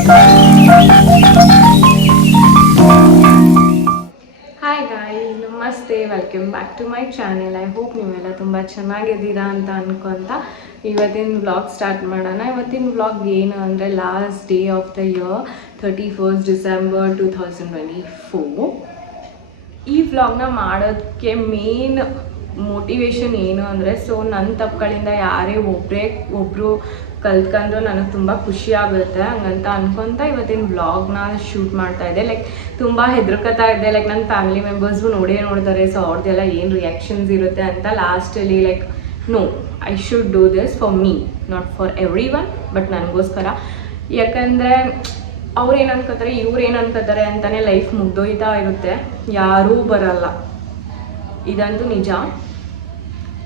Hi guys, ನಮಸ್ತೆ, welcome back to my channel. I hope ನೀವೆಲ್ಲ ತುಂಬ ಚೆನ್ನಾಗಿದ್ದೀರಾ ಅಂತ ಅನ್ಕೊತ ಇವತ್ತಿನ ವ್ಲಾಗ್ ಸ್ಟಾರ್ಟ್ ಮಾಡೋಣ. ಇವತ್ತಿನ ವ್ಲಾಗ್ ಏನು ಅಂದರೆ last day of the year 31st December 2024. ಈ ವ್ಲಾಗ್ನ ಮಾಡೋದಕ್ಕೆ ಮೇನ್ ಮೋಟಿವೇಶನ್ ಏನು ಅಂದರೆ, ಸೊ ನನ್ನ ತಪ್ಪುಗಳಿಂದ ಯಾರೇ ಒಬ್ಬರು ಕಲ್ತ್ಕೊಂಡ್ರು ನನಗೆ ತುಂಬ ಖುಷಿ ಆಗುತ್ತೆ ಹಂಗಂತ ಅನ್ಕೊತ ಇವತ್ತಿನ ವ್ಲಾಗ್ನ ಶೂಟ್ ಮಾಡ್ತಾ ಇದ್ದೆ. ಲೈಕ್ ತುಂಬ ಹೆದರ್ಕೊತಾ ಇದ್ದೆ, ಲೈಕ್ ನನ್ನ ಫ್ಯಾಮಿಲಿ ಮೆಂಬರ್ಸ್ಗೂ ನೋಡ್ತಾರೆ, ಸೊ ಅವ್ರದ್ದೆಲ್ಲ ಏನು ರಿಯಾಕ್ಷನ್ಸ್ ಇರುತ್ತೆ ಅಂತ. ಲಾಸ್ಟಲ್ಲಿ like no, I should do this for me, not for every one, but ನನಗೋಸ್ಕರ. ಯಾಕಂದರೆ ಅವ್ರು ಏನು ಅನ್ಕೋತಾರೆ, ಇವ್ರು ಏನು ಅನ್ಕೋತಾರೆ ಅಂತಲೇ ಲೈಫ್ ಮುಗ್ದೋಯ್ತಾ ಇರುತ್ತೆ, ಯಾರೂ ಬರಲ್ಲ, ಇದಂತೂ ನಿಜ.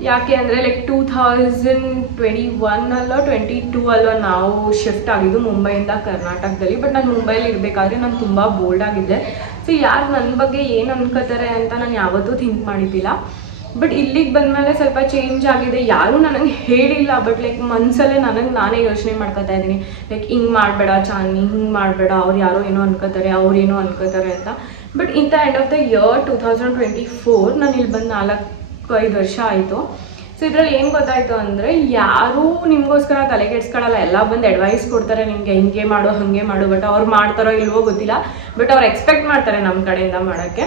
ಯಾಕೆ ಅಂದರೆ ಲೈಕ್ 2021 ಅಲ್ಲೋ 22 ಅಲ್ಲೋ ನಾವು ಶಿಫ್ಟ್ ಆಗಿದ್ದು ಮುಂಬೈಯಿಂದ ಕರ್ನಾಟಕದಲ್ಲಿ. ಬಟ್ ನಾನು ಮುಂಬೈಲಿ ಇರಬೇಕಾದ್ರೆ ನಾನು ತುಂಬ ಬೋಲ್ಡ್ ಆಗಿದ್ದೆ. ಸೊ ಯಾರು ನನ್ನ ಬಗ್ಗೆ ಏನು ಅನ್ಕೋತಾರೆ ಅಂತ ನಾನು ಯಾವತ್ತೂ ಥಿಂಕ್ ಮಾಡಿದ್ದಿಲ್ಲ. ಬಟ್ ಇಲ್ಲಿಗೆ ಬಂದಮೇಲೆ ಸ್ವಲ್ಪ ಚೇಂಜ್ ಆಗಿದೆ. ಯಾರೂ ನನಗೆ ಹೇಳಿಲ್ಲ, ಬಟ್ ಲೈಕ್ ಮನಸ್ಸಲ್ಲೇ ನಾನೇ ಯೋಚನೆ ಮಾಡ್ಕೊತಾ ಇದ್ದೀನಿ, ಲೈಕ್ ಹಿಂಗೆ ಮಾಡಬೇಡ ಚಾನ್ನಿ, ಹಿಂಗೆ ಮಾಡಬೇಡ, ಅವ್ರು ಯಾರೋ ಏನೋ ಅನ್ಕೋತಾರೆ, ಅವ್ರೇನೋ ಅನ್ಕೋತಾರೆ ಅಂತ. But in the end of the year 2024 ನಾನು ಇಲ್ಲಿ ಬಂದು 4-5 ವರ್ಷ ಆಯಿತು. ಸೊ ಇದರಲ್ಲಿ ಏನು ಗೊತ್ತಾಯಿತು ಅಂದರೆ, ಯಾರೂ ನಿಮಗೋಸ್ಕರ ತಲೆ ಕೆಡ್ಸ್ಕೊಳ್ಳಲ್ಲ, ಎಲ್ಲ ಬಂದು ಅಡ್ವೈಸ್ ಕೊಡ್ತಾರೆ ನಿಮಗೆ, ಹಿಂಗೆ ಮಾಡು ಹಾಗೆ ಮಾಡು. ಬಟ್ ಅವ್ರು ಮಾಡ್ತಾರೋ ಇಲ್ವೋ ಗೊತ್ತಿಲ್ಲ, ಬಟ್ ಅವ್ರು ಎಕ್ಸ್ಪೆಕ್ಟ್ ಮಾಡ್ತಾರೆ ನಮ್ಮ ಕಡೆಯಿಂದ ಮಾಡೋಕ್ಕೆ.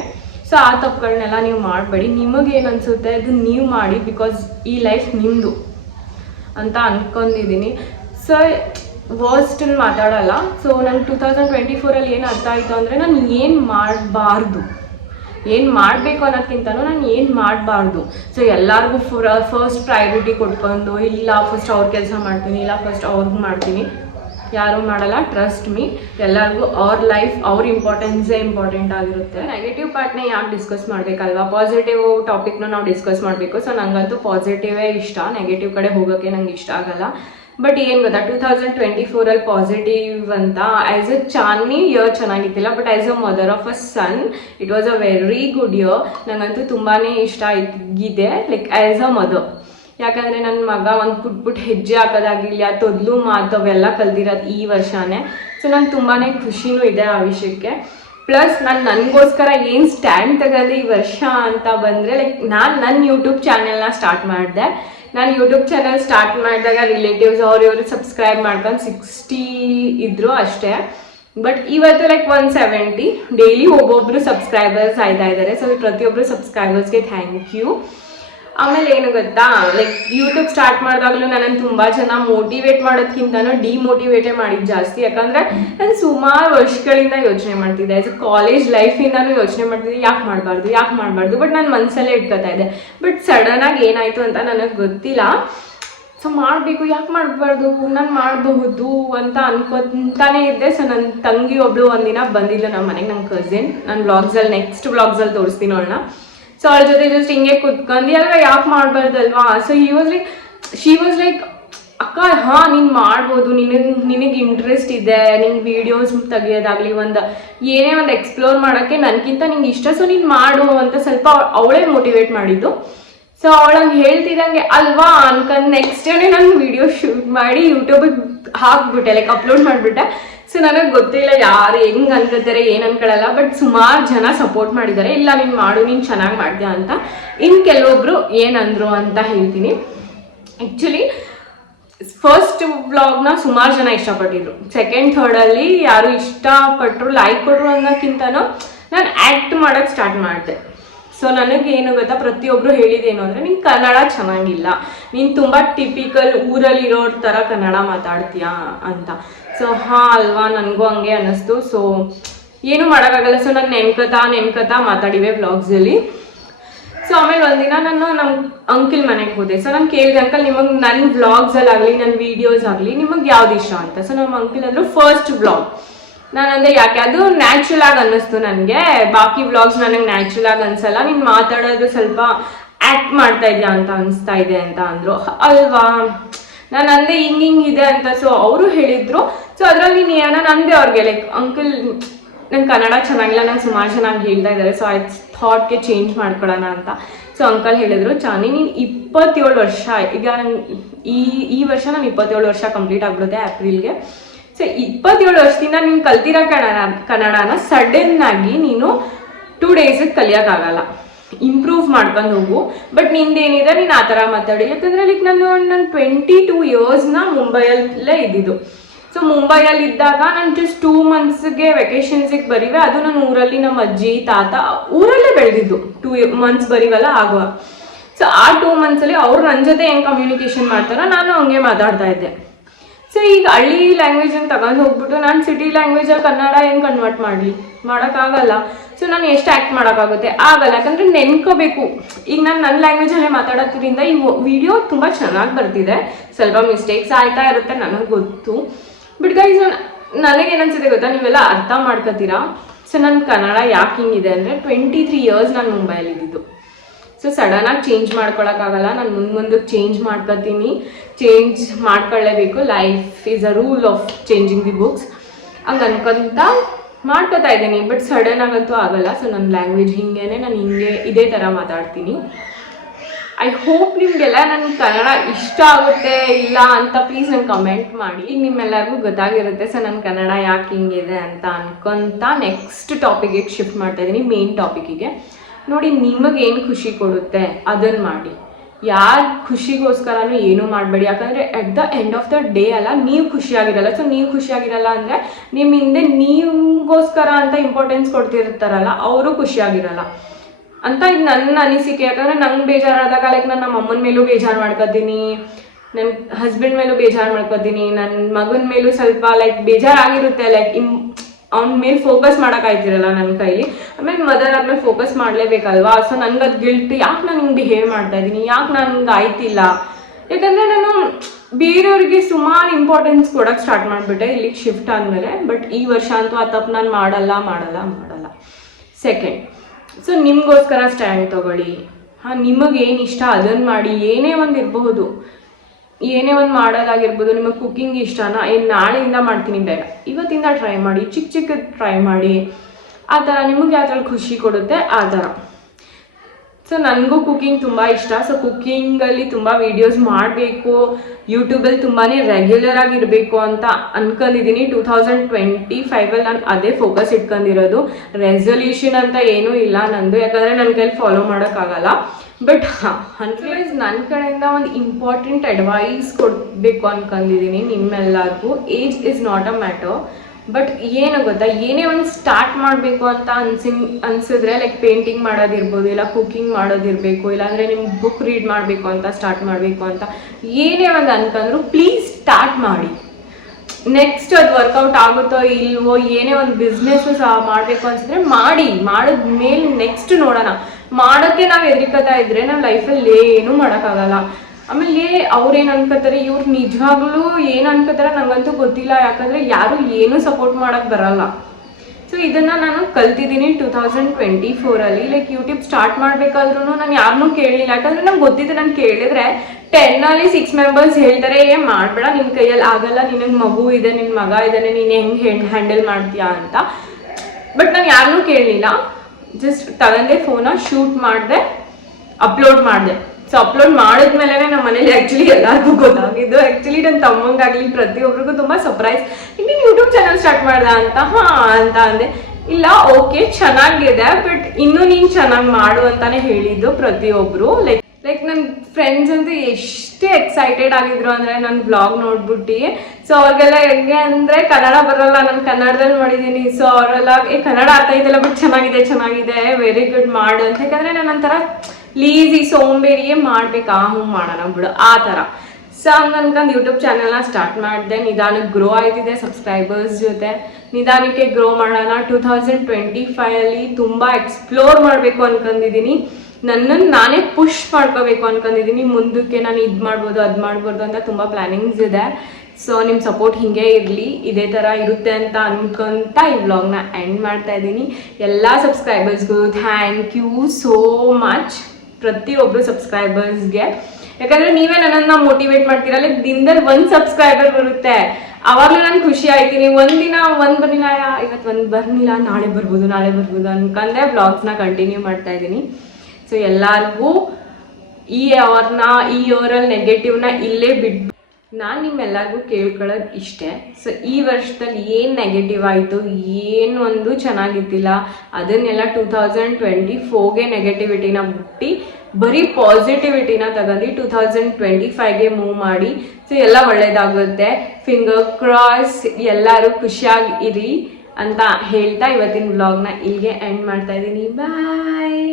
ಸೊ ಆ ತಪ್ಪುಗಳನ್ನೆಲ್ಲ ನೀವು ಮಾಡಬೇಡಿ. ನಿಮಗೇನು ಅನಿಸುತ್ತೆ ಅದು ನೀವು ಮಾಡಿ, ಬಿಕಾಸ್ ಈ ಲೈಫ್ ನಿಮ್ಮದು ಅಂತ ಅಂದ್ಕೊಂಡಿದ್ದೀನಿ. ಸೊ ವರ್ಸ್ಟಲ್ಲಿ ಮಾತಾಡಲ್ಲ. ಸೊ ನಂಗೆ 2024 ಏನು ಅರ್ಥ ಆಯಿತು ಅಂದರೆ, ನಾನು ಏನು ಮಾಡಬಾರ್ದು, ಏನು ಮಾಡಬೇಕು ಅನ್ನೋದಕ್ಕಿಂತನೂ ನಾನು ಏನು ಮಾಡಬಾರ್ದು. ಸೊ ಎಲ್ಲರಿಗೂ ಫಸ್ಟ್ ಪ್ರಯಾರಿಟಿ ಕೊಟ್ಕೊಂಡು, ಇಲ್ಲ ಫಸ್ಟ್ ಅವ್ರ ಕೆಲಸ ಮಾಡ್ತೀನಿ, ಇಲ್ಲ ಫಸ್ಟ್ ಅವ್ರಿಗೆ ಮಾಡ್ತೀನಿ, ಯಾರೂ ಮಾಡಲ್ಲ. ಟ್ರಸ್ಟ್ ಮೀ, ಎಲ್ಲರಿಗೂ ಅವ್ರ ಲೈಫ್ ಅವ್ರ ಇಂಪಾರ್ಟೆನ್ಸೇ ಇಂಪಾರ್ಟೆಂಟ್ ಆಗಿರುತ್ತೆ. ನೆಗೆಟಿವ್ ಪಾರ್ಟ್ನ ಯಾಕೆ ಡಿಸ್ಕಸ್ ಮಾಡಬೇಕಲ್ವಾ, ಪಾಸಿಟಿವ್ ಟಾಪಿಕ್ನ ನಾವು ಡಿಸ್ಕಸ್ ಮಾಡಬೇಕು. ಸೊ ನನಗಂತೂ ಪಾಸಿಟಿವೇ ಇಷ್ಟ, ನೆಗೆಟಿವ್ ಕಡೆ ಹೋಗೋಕ್ಕೆ ನಂಗೆ ಇಷ್ಟ ಆಗಲ್ಲ. ಬಟ್ ಏನು ಗೊತ್ತಾ, 2024 ಪಾಸಿಟಿವ್ ಅಂತ, ಆ್ಯಸ್ ಅ ಚಾನ್ನಿ ಇಯರ್ ಚೆನ್ನಾಗಿದ್ದಿಲ್ಲ, but as a mother of a son it was a very good year. ನನಗಂತೂ ತುಂಬಾ ಇಷ್ಟ ಆಗಿದೆ, ಲೈಕ್ ಆ್ಯಸ್ ಅ ಮದರ್. ಯಾಕಂದರೆ ನನ್ನ ಮಗ ಒಂದು ಪುಟ್ ಹೆಜ್ಜೆ ಹಾಕೋದಾಗಿರಲಿ, ಆ ತೊದಲು ಮಾತು ಅವೆಲ್ಲ ಕಲ್ತಿರೋದು ಈ ವರ್ಷನೇ. ಸೊ ನಂಗೆ ತುಂಬಾ ಖುಷಿನೂ ಇದೆ ಆ ವಿಷಯಕ್ಕೆ. ಪ್ಲಸ್ ನಾನು ನನಗೋಸ್ಕರ ಏನು ಸ್ಟ್ಯಾಂಡ್ ತಗೊಂಡೆ ಈ ವರ್ಷ ಅಂತ ಬಂದರೆ, ಲೈಕ್ ನಾನು ನನ್ನ ಯೂಟ್ಯೂಬ್ ಚಾನೆಲ್ನ ಸ್ಟಾರ್ಟ್ ಮಾಡಿದೆ. ನಾನು ಯೂಟ್ಯೂಬ್ ಚಾನಲ್ ಸ್ಟಾರ್ಟ್ ಮಾಡಿದಾಗ ರಿಲೇಟಿವ್ಸ್ ಇವರು ಸಬ್ಸ್ಕ್ರೈಬ್ ಮಾಡ್ಕೊಂಡು 60 ಇದ್ದರು ಅಷ್ಟೇ. ಬಟ್ ಇವತ್ತು ಲೈಕ್ 170 ಡೈಲಿ ಒಬ್ಬೊಬ್ಬರು ಸಬ್ಸ್ಕ್ರೈಬರ್ಸ್ ಆಯ್ತಾ ಇದ್ದಾರೆ. ಸೊ ಪ್ರತಿಯೊಬ್ಬರು ಸಬ್ಸ್ಕ್ರೈಬರ್ಸ್ಗೆ ಥ್ಯಾಂಕ್ ಯು. ಆಮೇಲೆ ಏನು ಗೊತ್ತಾ, ಲೈಕ್ ಯೂಟ್ಯೂಬ್ ಸ್ಟಾರ್ಟ್ ಮಾಡಿದಾಗಲೂ ನನ್ನನ್ನು ತುಂಬ ಜನ ಮೋಟಿವೇಟ್ ಮಾಡೋದಕ್ಕಿಂತನೂ ಡಿಮೋಟಿವೇಟೇ ಮಾಡಿದ್ದು ಜಾಸ್ತಿ. ಯಾಕಂದರೆ ನಾನು ಸುಮಾರು ವರ್ಷಗಳಿಂದ ಯೋಚನೆ ಮಾಡ್ತಿದ್ದೆ, ಆ್ಯಸ್ ಅ ಕಾಲೇಜ್ ಲೈಫಿಂದನೂ ಯೋಚನೆ ಮಾಡ್ತಿದ್ದೆ, ಯಾಕೆ ಮಾಡಬಾರ್ದು. ಬಟ್ ನಾನು ಮನಸ್ಸಲ್ಲೇ ಇಟ್ಕೋತಾ ಇದ್ದೆ. ಬಟ್ ಸಡನ್ನಾಗಿ ಏನಾಯಿತು ಅಂತ ನನಗೆ ಗೊತ್ತಿಲ್ಲ. ಸೊ ಮಾಡಬೇಕು, ಯಾಕೆ ಮಾಡಬಾರ್ದು, ನಾನು ಮಾಡಬಹುದು ಅಂತ ಅನ್ಕೊತಾನೆ ಇದ್ದೆ. ಸೊ ನನ್ನ ತಂಗಿ ಒಬ್ಳು ಒಂದಿನ ಬಂದಿದ್ಲು ನಮ್ಮ ಮನೆಗೆ, ನಮ್ಮ ಕಸಿನ್. ನಾನು ನೆಕ್ಸ್ಟ್ ವ್ಲಾಗ್ಸಲ್ಲಿ ತೋರಿಸ್ತೀನಿ ಅವಳನ್ನ. ಸೊ ಅವ್ರ ಜೊತೆ ಜಸ್ಟ್ ಹಿಂಗೆ ಕುತ್ಕೊಂಡು ಅಲ್ವಾ, ಯಾಕೆ ಮಾಡಬಾರ್ದಲ್ವಾ. ಸೊ ಶಿ ವಾಸ್ ಲೈಕ್, ಅಕ್ಕ ಹಾಂ ನೀನು ಮಾಡ್ಬೋದು, ನಿನಗೆ ಇಂಟ್ರೆಸ್ಟ್ ಇದೆ, ನಿಂಗೆ ವೀಡಿಯೋಸ್ ತೆಗಿಯೋದಾಗಲಿ, ಏನೇ ಒಂದು ಎಕ್ಸ್ಪ್ಲೋರ್ ಮಾಡೋಕ್ಕೆ ನನಗಿಂತ ನಿಂಗೆ ಇಷ್ಟ, ಸೊ ನೀನು ಮಾಡು ಅಂತ ಸ್ವಲ್ಪ ಅವಳೇ ಮೋಟಿವೇಟ್ ಮಾಡಿದ್ದು. ಸೊ ಅವಳಂಗೆ ಹೇಳ್ತಿದ್ದಂಗೆ ಅಲ್ವಾ ಅನ್ಕೊಂಡು ನೆಕ್ಸ್ಟ್ ಡೇನೇ ನಾನು ವೀಡಿಯೋ ಶೂಟ್ ಮಾಡಿ ಯೂಟ್ಯೂಬಿಗೆ ಹಾಕ್ಬಿಟ್ಟೆ, ಲೈಕ್ ಅಪ್ಲೋಡ್ ಮಾಡಿಬಿಟ್ಟೆ. ಸೊ ನನಗೆ ಗೊತ್ತಿಲ್ಲ ಯಾರು ಹೆಂಗೆ ಅನ್ಕೋತಾರೆ, ಏನು ಅನ್ಕೊಳ್ಳಲ್ಲ. ಬಟ್ ಸುಮಾರು ಜನ ಸಪೋರ್ಟ್ ಮಾಡಿದ್ದಾರೆ, ಇಲ್ಲ ನೀನು ಮಾಡು, ನೀನು ಚೆನ್ನಾಗಿ ಮಾಡ್ತೀಯ ಅಂತ. ಇನ್ನು ಕೆಲವೊಬ್ರು ಏನಂದ್ರು ಅಂತ ಹೇಳ್ತೀನಿ. ಆ್ಯಕ್ಚುಲಿ ಫಸ್ಟ್ ವ್ಲಾಗ್ನ ಸುಮಾರು ಜನ ಇಷ್ಟಪಟ್ಟಿದ್ರು, ಸೆಕೆಂಡ್ ಥರ್ಡಲ್ಲಿ ಯಾರು ಇಷ್ಟಪಟ್ಟರು ಲೈಕ್ ಕೊಟ್ಟರು ಅನ್ನೋಕ್ಕಿಂತನೂ ನಾನು ಆ್ಯಕ್ಟ್ ಮಾಡೋಕ್ಕೆ ಸ್ಟಾರ್ಟ್ ಮಾಡಿದೆ. ಸೊ ನನಗೇನು ಗೊತ್ತಾ, ಪ್ರತಿಯೊಬ್ಬರು ಹೇಳಿದ್ದೇನು ಅಂದರೆ, ನೀನು ಕನ್ನಡ ಚೆನ್ನಾಗಿಲ್ಲ, ನೀನು ತುಂಬ ಟಿಪಿಕಲ್ ಊರಲ್ಲಿರೋರ ಥರ ಕನ್ನಡ ಮಾತಾಡ್ತೀಯಾ ಅಂತ. ಸೊ ಹಾಂ ಅಲ್ವಾ, ನನಗೂ ಹಂಗೆ ಅನ್ನಿಸ್ತು. ಸೊ ಏನೂ ಮಾಡೋಕ್ಕಾಗಲ್ಲ. ಸೊ ನಾನು ನೆನ್ಕೋತಾ ಮಾತಾಡಿವೆ ವ್ಲಾಗ್ಸಲ್ಲಿ. ಸೊ ಆಮೇಲೆ ಒಂದಿನ ನಾನು ನಮ್ಮ ಅಂಕಲ್ ಮನೆಗೆ ಹೋದೆ. ಸೊ ನಾನು ಕೇಳಿದೆ, ಅಂಕಲ್ ನಿಮಗೆ ನನ್ನ ವ್ಲಾಗ್ಸಲ್ಲಾಗಲಿ ನನ್ನ ವೀಡಿಯೋಸ್ ಆಗಲಿ ನಿಮಗೆ ಯಾವ್ದು ಇಷ್ಟ ಅಂತ. ಸೊ ನಮ್ಮ ಅಂಕಲ್ ಅಂದರು ಫಸ್ಟ್ ವ್ಲಾಗ್. ನಾನಂದರೆ ಯಾಕೆ, ಅದು ನ್ಯಾಚುರಲ್ ಆಗಿ ಅನ್ನಿಸ್ತು ನನಗೆ, ಬಾಕಿ ವ್ಲಾಗ್ಸ್ ನನಗೆ ನ್ಯಾಚುರಲ್ ಆಗಿ ಅನ್ಸಲ್ಲ, ನೀನು ಮಾತಾಡೋದು ಸ್ವಲ್ಪ ಆ್ಯಕ್ಟ್ ಮಾಡ್ತಾ ಇದೆಯಾ ಅಂತ ಅನಿಸ್ತಾ ಇದೆ ಅಂತ ಅಂದರು. ಅಲ್ವಾ, ನಾನು ಅಂದೆ ಹಿಂಗಿದೆ ಅಂತ. ಸೊ ಅವರು ಹೇಳಿದರು. ಸೊ ಅದರಲ್ಲಿ ನಾನು ಅಂದೆ ಅವ್ರಿಗೆ, ಲೈಕ್ ಅಂಕಲ್ ನಂಗೆ ಕನ್ನಡ ಚೆನ್ನಾಗಿಲ್ಲ, ನಂಗೆ ಸುಮಾರು ಚೆನ್ನಾಗಿ ಹೇಳ್ತಾ ಇದ್ದಾರೆ, ಸೊ ಐ ಥಾಟ್ಗೆ ಚೇಂಜ್ ಮಾಡ್ಕೊಳ್ಳೋಣ ಅಂತ. ಸೊ ಅಂಕಲ್ ಹೇಳಿದರು, ಚಾನಿ ನೀನು 27 ವರ್ಷ ಈಗ, ಈ ವರ್ಷ ನಾನು 27 ವರ್ಷ ಕಂಪ್ಲೀಟ್ ಆಗ್ಬಿಡುತ್ತೆ ಏಪ್ರಿಲ್ಗೆ. ಸೊ 27 ವರ್ಷದಿಂದ ನೀನು ಕಲ್ತಿರೋ ಕನ್ನಡನ ಸಡನ್ ಆಗಿ ನೀನು 2 days ಕಲಿಯೋಕ್ಕಾಗಲ್ಲ. ಇಂಪ್ರೂವ್ ಮಾಡ್ಕೊಂಡು ಹೋಗು. ಬಟ್ ನಿಂದೇನಿದೆ ನೀನು ಆ ಥರ ಮಾತಾಡಿ. ಯಾಕಂದರೆ ಲೈಕ್ ನಾನು 22 yearsನ ಮುಂಬೈಯಲ್ಲೇ ಇದ್ದಿದ್ದು. ಸೊ ಮುಂಬೈಯಲ್ಲಿ ಇದ್ದಾಗ ನಾನು ಜಸ್ಟ್ 2 monthsಗೆ ವೆಕೇಶನ್ಸಿಗೆ ಬರೀವೆ. ಅದು ನಾನು ಊರಲ್ಲಿ ನಮ್ಮ ಅಜ್ಜಿ ತಾತ ಊರಲ್ಲೇ ಬೆಳೆದಿದ್ದು. 2 months ಬರೀವಲ್ಲ ಆಗುವ. ಸೊ ಆ 2 monthsಲ್ಲಿ ಅವ್ರು ನನ್ನ ಜೊತೆ ಹೆಂಗೆ ಕಮ್ಯುನಿಕೇಶನ್ ಮಾಡ್ತಾರೋ ನಾನು ಹಂಗೆ ಮಾತಾಡ್ತಾ ಇದ್ದೆ. ಸೊ ಈಗ ಹಳ್ಳಿ ಲ್ಯಾಂಗ್ವೇಜನ್ನು ತಗೊಂಡು ಹೋಗ್ಬಿಟ್ಟು ನಾನು ಸಿಟಿ ಲ್ಯಾಂಗ್ವೇಜಲ್ಲಿ ಕನ್ನಡ ಹೆಂಗೆ ಕನ್ವರ್ಟ್ ಮಾಡಲಿ? ಮಾಡೋಕ್ಕಾಗಲ್ಲ. ಸೊ ನಾನು ಎಷ್ಟು ಆ್ಯಕ್ಟ್ ಮಾಡೋಕ್ಕಾಗುತ್ತೆ? ಆಗಲ್ಲ. ಯಾಕಂದರೆ ನೆನ್ಕೋಬೇಕು. ಈಗ ನಾನು ನನ್ನ ಲ್ಯಾಂಗ್ವೇಜಲ್ಲೇ ಮಾತಾಡೋದ್ರಿಂದ ಈ ವಿಡಿಯೋ ತುಂಬ ಚೆನ್ನಾಗಿ ಬರ್ತಿದೆ. ಸ್ವಲ್ಪ ಮಿಸ್ಟೇಕ್ಸ್ ಆಯ್ತಾ ಇರುತ್ತೆ, ನನಗೆ ಗೊತ್ತು. ಬಟ್ ಗೈಸ್ ನನಗೇನನ್ಸುತ್ತೆ ಗೊತ್ತಾ, ನೀವೆಲ್ಲ ಅರ್ಥ ಮಾಡ್ಕೋತೀರಾ. ಸೊ ನನ್ನ ಕನ್ನಡ ಯಾಕೆ ಹಿಂಗಿದೆ ಅಂದರೆ 23 years ನಾನು ಮುಂಬೈಯಲ್ಲಿ ಇದ್ದಿದ್ದು. ಸೊ ಸಡನ್ನಾಗಿ ಚೇಂಜ್ ಮಾಡ್ಕೊಳಕ್ಕಾಗಲ್ಲ. ನಾನು ಮುಂದಕ್ಕೆ ಚೇಂಜ್ ಮಾಡ್ಕೊತೀನಿ. ಚೇಂಜ್ ಮಾಡ್ಕೊಳ್ಳೇಬೇಕು. Life is a rule of changing the books ಹಂಗೆ ಅನ್ಕೊಂತ ಮಾಡ್ಕೋತಾ ಇದ್ದೀನಿ. ಬಟ್ ಸಡನ್ ಆಗಂತೂ ಆಗಲ್ಲ. ಸೊ ನನ್ನ ಲ್ಯಾಂಗ್ವೇಜ್ ಹಿಂಗೇನೆ, ನಾನು ಹಿಂಗೆ ಇದೇ ಥರ ಮಾತಾಡ್ತೀನಿ. ಐ ಹೋಪ್ ನಿಮಗೆಲ್ಲ ನನ್ನ ಕನ್ನಡ ಇಷ್ಟ ಆಗುತ್ತೆ ಇಲ್ಲ ಅಂತ ಪ್ಲೀಸ್ ನಂಗೆ ಕಮೆಂಟ್ ಮಾಡಿ. ಈಗ ನಿಮ್ಮೆಲ್ಲರಿಗೂ ಗೊತ್ತಾಗಿರುತ್ತೆ ಸೊ ನನ್ನ ಕನ್ನಡ ಯಾಕೆ ಹಿಂಗಿದೆ ಅಂತ ಅನ್ಕೊಂತ ನೆಕ್ಸ್ಟ್ ಟಾಪಿಕಿಗೆ ಶಿಫ್ಟ್ ಮಾಡ್ತಾ ಇದ್ದೀನಿ, ಮೇನ್ ಟಾಪಿಕಿಗೆ. ನೋಡಿ, ನಿಮಗೇನು ಖುಷಿ ಕೊಡುತ್ತೆ ಅದನ್ನು ಮಾಡಿ. ಯಾರ ಖುಷಿಗೋಸ್ಕರನೂ ಏನೂ ಮಾಡಬೇಡಿ. ಯಾಕಂದರೆ at the end of the day ಅಲ್ಲ ನೀವು ಖುಷಿಯಾಗಿರಲ್ಲ. ಸೊ ನೀವು ಖುಷಿಯಾಗಿರಲ್ಲ ಅಂದರೆ ನಿಮ್ಮ ಹಿಂದೆ ನೀವಿಗೋಸ್ಕರ ಅಂತ ಇಂಪಾರ್ಟೆನ್ಸ್ ಕೊಡ್ತಿರ್ತಾರಲ್ಲ ಅವರು ಖುಷಿಯಾಗಿರಲ್ಲ ಅಂತ ಇದು ನನ್ನ ಅನಿಸಿಕೆ. ಯಾಕಂದರೆ ನಂಗೆ ಬೇಜಾರಾದಾಗ ಲೈಕ್ ನಾನು ನಮ್ಮ ಅಮ್ಮನ ಮೇಲೂ ಬೇಜಾರು ಮಾಡ್ಕೊತೀನಿ, ನನ್ನ ಹಸ್ಬೆಂಡ್ ಮೇಲೂ ಬೇಜಾರು ಮಾಡ್ಕೊತೀನಿ, ನನ್ನ ಮಗನ ಮೇಲೂ ಸ್ವಲ್ಪ ಲೈಕ್ ಬೇಜಾರಾಗಿರುತ್ತೆ. ಲೈಕ್ ಅವ್ನ ಮೇಲೆ ಫೋಕಸ್ ಮಾಡೋಕ್ಕಾಯ್ತಿರಲ್ಲ ನನ್ನ ಕೈಲಿ. ಆಮೇಲೆ ಮದರ್ ಆದ್ಮೇಲೆ ಫೋಕಸ್ ಮಾಡಲೇಬೇಕಲ್ವಾ. ಸೊ ನನಗದು ಗಿಲ್ಟ್, ಯಾಕೆ ನಾನು ಹಿಂಗೆ ಬಿಹೇವ್ ಮಾಡ್ತಾ ಇದ್ದೀನಿ, ಯಾಕೆ ನನಗೆ ಆಯ್ತಿಲ್ಲ. ಯಾಕಂದರೆ ನಾನು ಬೇರೆಯವ್ರಿಗೆ ಸುಮಾರು ಇಂಪಾರ್ಟೆನ್ಸ್ ಕೊಡೋಕ್ಕೆ ಸ್ಟಾರ್ಟ್ ಮಾಡಿಬಿಟ್ಟೆ ಇಲ್ಲಿಗೆ ಶಿಫ್ಟ್ ಆದಮೇಲೆ. ಬಟ್ ಈ ವರ್ಷ ಅಂತೂ ಆ ತಪ್ಪು ನಾನು ಮಾಡಲ್ಲ. ಸೆಕೆಂಡ್, ಸೊ ನಿಮಗೋಸ್ಕರ ಸ್ಟ್ಯಾಂಡ್ ತೊಗೊಳ್ಳಿ. ನಿಮಗೇನು ಇಷ್ಟ ಅದನ್ನು ಮಾಡಿ. ಏನೇ ಒಂದು ಇರಬಹುದು, ಏನೇ ಒಂದು ಮಾಡೋದಾಗಿರ್ಬೋದು. ನಿಮಗೆ ಕುಕ್ಕಿಂಗ್ ಇಷ್ಟನಾ, ನಾಳೆಯಿಂದ ಮಾಡ್ತೀನಿ, ಬೇಡ ಇವತ್ತಿಂದ ಟ್ರೈ ಮಾಡಿ. ಚಿಕ್ಕದು ಟ್ರೈ ಮಾಡಿ. ಆ ಥರ ನಿಮಗೆ ಯಾವ ಥರ ಖುಷಿ ಕೊಡುತ್ತೆ ಆ ಥರ. ಸೊ ನನಗೂ ಕುಕ್ಕಿಂಗ್ ತುಂಬ ಇಷ್ಟ. ಸೊ ಕುಕ್ಕಿಂಗಲ್ಲಿ ತುಂಬ ವೀಡಿಯೋಸ್ ಮಾಡಬೇಕು, ಯೂಟ್ಯೂಬಲ್ಲಿ ತುಂಬಾ ರೆಗ್ಯುಲರ್ ಆಗಿರಬೇಕು ಅಂತ ಅನ್ಕೊಂಡಿದ್ದೀನಿ. 2025 ನಾನು ಅದೇ ಫೋಕಸ್ ಇಟ್ಕೊಂಡಿರೋದು. ರೆಸೊಲ್ಯೂಷನ್ ಅಂತ ಏನೂ ಇಲ್ಲ ನಂದು, ಯಾಕಂದರೆ ನನ್ನ ಕೈಲಿ ಫಾಲೋ ಮಾಡೋಕ್ಕಾಗಲ್ಲ. ಬಟ್ ಅನ್ವೈಸ್ ನನ್ನ ಕಡೆಯಿಂದ ಒಂದು ಇಂಪಾರ್ಟೆಂಟ್ ಅಡ್ವೈಸ್ ಕೊಡಬೇಕು ಅನ್ಕೊಂಡಿದ್ದೀನಿ ನಿಮ್ಮೆಲ್ಲರಿಗೂ. Age is not a matter. But ಏನು ಗೊತ್ತಾ, ಏನೇ ಒಂದು ಸ್ಟಾರ್ಟ್ ಮಾಡಬೇಕು ಅಂತ ಅನ್ಸಿದ್ರೆ ಲೈಕ್ ಪೇಂಟಿಂಗ್ ಮಾಡೋದಿರ್ಬೋದು, ಇಲ್ಲ ಕುಕ್ಕಿಂಗ್ ಮಾಡೋದಿರಬೇಕು, ಇಲ್ಲಾಂದರೆ ನಿಮ್ಗೆ ಬುಕ್ ರೀಡ್ ಮಾಡಬೇಕು ಅಂತ ಸ್ಟಾರ್ಟ್ ಮಾಡಬೇಕು ಅಂತ ಏನೇ ಒಂದು ಅನ್ಕೊಂಡ್ರು ಪ್ಲೀಸ್ ಸ್ಟಾರ್ಟ್ ಮಾಡಿ. ನೆಕ್ಸ್ಟ್ ಅದು ವರ್ಕೌಟ್ ಆಗುತ್ತೋ ಇಲ್ವೋ, ಏನೇ ಒಂದು ಬಿಸ್ನೆಸ್ಸು ಸಹ ಮಾಡಬೇಕು ಅನ್ಸಿದ್ರೆ ಮಾಡಿದ್ಮೇಲೆ ನೆಕ್ಸ್ಟ್ ನೋಡೋಣ. ಮಾಡೋಕ್ಕೆ ನಾವು ಎದುರಿಕೋತಾ ಇದ್ರೆ ನಾವು ಲೈಫಲ್ಲಿ ಏನೂ ಮಾಡೋಕ್ಕಾಗಲ್ಲ. ಆಮೇಲೆ ಅವ್ರೇನು ಅನ್ಕೋತಾರೆ, ಇವ್ರು ನಿಜವಾಗ್ಲೂ ಏನು ಅನ್ಕೋತಾರೆ ನನಗಂತೂ ಗೊತ್ತಿಲ್ಲ. ಯಾಕಂದರೆ ಯಾರು ಏನೂ ಸಪೋರ್ಟ್ ಮಾಡೋಕ್ಕೆ ಬರಲ್ಲ. ಸೊ ಇದನ್ನು ನಾನು ಕಲ್ತಿದ್ದೀನಿ 2024ಅಲ್ಲಿ. ಲೈಕ್ ಯೂಟ್ಯೂಬ್ ಸ್ಟಾರ್ಟ್ ಮಾಡಬೇಕಾದ್ರೂ ನಾನು ಯಾರನ್ನೂ ಕೇಳಲಿಲ್ಲ. ಯಾಕಂದರೆ ನಂಗೆ ಗೊತ್ತಿದೆ, ನಾನು ಕೇಳಿದ್ರೆ 10ಅಲ್ಲಿ 6 members ಹೇಳ್ತಾರೆ, ಮಾಡಬೇಡ, ನಿನ್ನ ಕೈಯಲ್ಲಿ ಆಗಲ್ಲ, ನಿನಗೆ ಮಗು ಇದೆ, ನಿನ್ನ ಮಗ ಇದ್ದಾನೆ, ನೀನು ಹೆಂಗೆ ಹ್ಯಾಂಡಲ್ ಮಾಡ್ತೀಯಾ ಅಂತ. ಬಟ್ ನಾನು ಯಾರನ್ನೂ ಕೇಳಲಿಲ್ಲ. ಜಸ್ಟ್ ತಗೊಂಡೆ ಫೋನ, ಶೂಟ್ ಮಾಡಿದೆ, ಅಪ್ಲೋಡ್ ಮಾಡಿದೆ. ಸೊ ಅಪ್ಲೋಡ್ ಮಾಡಿದ್ಮೇಲೆ ನಮ್ಮ ಮನೇಲಿ ಆ್ಯಕ್ಚುಲಿ ಎಲ್ಲರಿಗೂ ಗೊತ್ತಾಗಿದ್ದು. ಆ್ಯಕ್ಚುಲಿ ನನ್ನ ತಮ್ಮಂಗಾಗಲಿ ಪ್ರತಿಯೊಬ್ಬರಿಗೂ ತುಂಬ ಸರ್ಪ್ರೈಸ್, ನೀನು ಯೂಟ್ಯೂಬ್ ಚಾನಲ್ ಸ್ಟಾರ್ಟ್ ಮಾಡ್ದೆ ಅಂತ. ಅಂತ ಅಂದೆ. ಇಲ್ಲ, ಓಕೆ ಚೆನ್ನಾಗಿದೆ, ಬಟ್ ಇನ್ನೂ ನೀನು ಚೆನ್ನಾಗಿ ಮಾಡು ಅಂತಾನೆ ಹೇಳಿದ್ದು ಪ್ರತಿಯೊಬ್ಬರು. ಲೈಕ್ ನನ್ನ ಫ್ರೆಂಡ್ಸ್ ಅಂತೂ ಎಷ್ಟು ಎಕ್ಸೈಟೆಡ್ ಆಗಿದ್ರು ಅಂದರೆ ನನ್ನ ಬ್ಲಾಗ್ ನೋಡ್ಬಿಟ್ಟು. ಸೊ ಅವ್ರಿಗೆಲ್ಲ ಹೆಂಗೆ ಅಂದರೆ ಕನ್ನಡ ಬರೋಲ್ಲ, ನಾನು ಕನ್ನಡದಲ್ಲಿ ಮಾಡಿದ್ದೀನಿ. ಸೊ ಅವರೆಲ್ಲ ಕನ್ನಡ ಅರ್ಥ ಇದೆಲ್ಲ, ಬಟ್ ಚೆನ್ನಾಗಿದೆ, ವೆರಿ ಗುಡ್ ಮಾಡು ಅಂತ. ಯಾಕಂದರೆ ನಾನು ಒಂಥರ ಲೀಸಿ ಸೋಂಬೇರಿಯೇ ಮಾಡ್ಬೇಕಾ, ಮಾಡೋಣ ಬಿಡು ಆ ಥರ. ಸೊ ಹಂಗೆ ಅನ್ಕೊಂಡು ಯೂಟ್ಯೂಬ್ ಚಾನಲ್ನ ಸ್ಟಾರ್ಟ್ ಮಾಡಿದೆ. ನಿಧಾನಕ್ಕೆ ಗ್ರೋ ಆಯ್ತಿದೆ ಸಬ್ಸ್ಕ್ರೈಬರ್ಸ್ ಜೊತೆ. ನಿಧಾನಕ್ಕೆ ಗ್ರೋ ಮಾಡೋಣ. 2025ಅಲ್ಲಿ ತುಂಬ ಎಕ್ಸ್ಪ್ಲೋರ್ ಮಾಡಬೇಕು ಅನ್ಕೊಂಡಿದ್ದೀನಿ. ನನ್ನನ್ನು ನಾನೇ ಪುಷ್ ಮಾಡ್ಕೋಬೇಕು ಅನ್ಕೊಂಡಿದ್ದೀನಿ. ಮುಂದಕ್ಕೆ ನಾನು ಇದು ಮಾಡ್ಬೋದು, ಅದು ಮಾಡ್ಬೋದು ಅಂತ ತುಂಬ ಪ್ಲ್ಯಾನಿಂಗ್ಸ್ ಇದೆ. ಸೊ ನಿಮ್ಮ ಸಪೋರ್ಟ್ ಹೀಗೆ ಇರಲಿ, ಇದೇ ಥರ ಇರುತ್ತೆ ಅಂತ ಅನ್ಕೊಂತ ಈ ವ್ಲಾಗ್ನ ಎಂಡ್ ಮಾಡ್ತಾ ಇದ್ದೀನಿ. ಎಲ್ಲ ಸಬ್ಸ್ಕ್ರೈಬರ್ಸ್ಗೂ ಥ್ಯಾಂಕ್ ಯು ಸೋ ಮಚ್, ಪ್ರತಿಯೊಬ್ಬರು ಸಬ್ಸ್ಕ್ರೈಬರ್ಸ್ಗೆ. ಯಾಕಂದರೆ ನೀವೇ ನನ್ನನ್ನು ಮೋಟಿವೇಟ್ ಮಾಡ್ತೀರಾ. ಲೈಕ್ ದಿನದಲ್ಲಿ 1 ಸಬ್ಸ್ಕ್ರೈಬರ್ ಬರುತ್ತೆ, ಆವಾಗಲೂ ನಾನು ಖುಷಿ ಆಯ್ತೀನಿ. ಒಂದಿನ ಒಂದು ಬರಲಿಲ್ಲ, ಇವತ್ತು ಒಂದು ಬರಲಿಲ್ಲ, ನಾಳೆ ಬರ್ಬೋದು ಅನ್ಕೊಂಡೆ ವ್ಲಾಗ್ಸ್ನ ಕಂಟಿನ್ಯೂ ಮಾಡ್ತಾ ಇದ್ದೀನಿ. ಸೊ ಎಲ್ಲರಿಗೂ ಈ ಅವರ್ನ, ಈ ಅವರಲ್ಲಿ ನೆಗೆಟಿವ್ನ ಇಲ್ಲೇ ಬಿಟ್ಟು ನಾನು ನಿಮ್ಮೆಲ್ಲರಿಗೂ ಕೇಳ್ಕೊಳ್ಳೋದು ಇಷ್ಟೇ. ಸೊ ಈ ವರ್ಷದಲ್ಲಿ ಏನು ನೆಗೆಟಿವ್ ಆಯಿತು, ಏನು ಒಂದು ಚೆನ್ನಾಗಿದ್ದಿಲ್ಲ, ಅದನ್ನೆಲ್ಲ 2024ಗೆ ನೆಗೆಟಿವಿಟಿನ ಬಿಟ್ಟು ಬರೀ ಪಾಸಿಟಿವಿಟಿನ ತಗೊಂಡು 2025ಗೆ ಮೂವ್ ಮಾಡಿ. ಸೊ ಎಲ್ಲ ಒಳ್ಳೇದಾಗುತ್ತೆ, ಫಿಂಗರ್ ಕ್ರಾಸ್, ಎಲ್ಲರೂ ಖುಷಿಯಾಗಿ ಇರಿ ಅಂತ ಹೇಳ್ತಾ ಇವತ್ತಿನ ವ್ಲಾಗ್ನ ಇಲ್ಲಿಗೆ ಎಂಡ್ ಮಾಡ್ತಾ ಇದ್ದೀನಿ. ಬಾಯ್.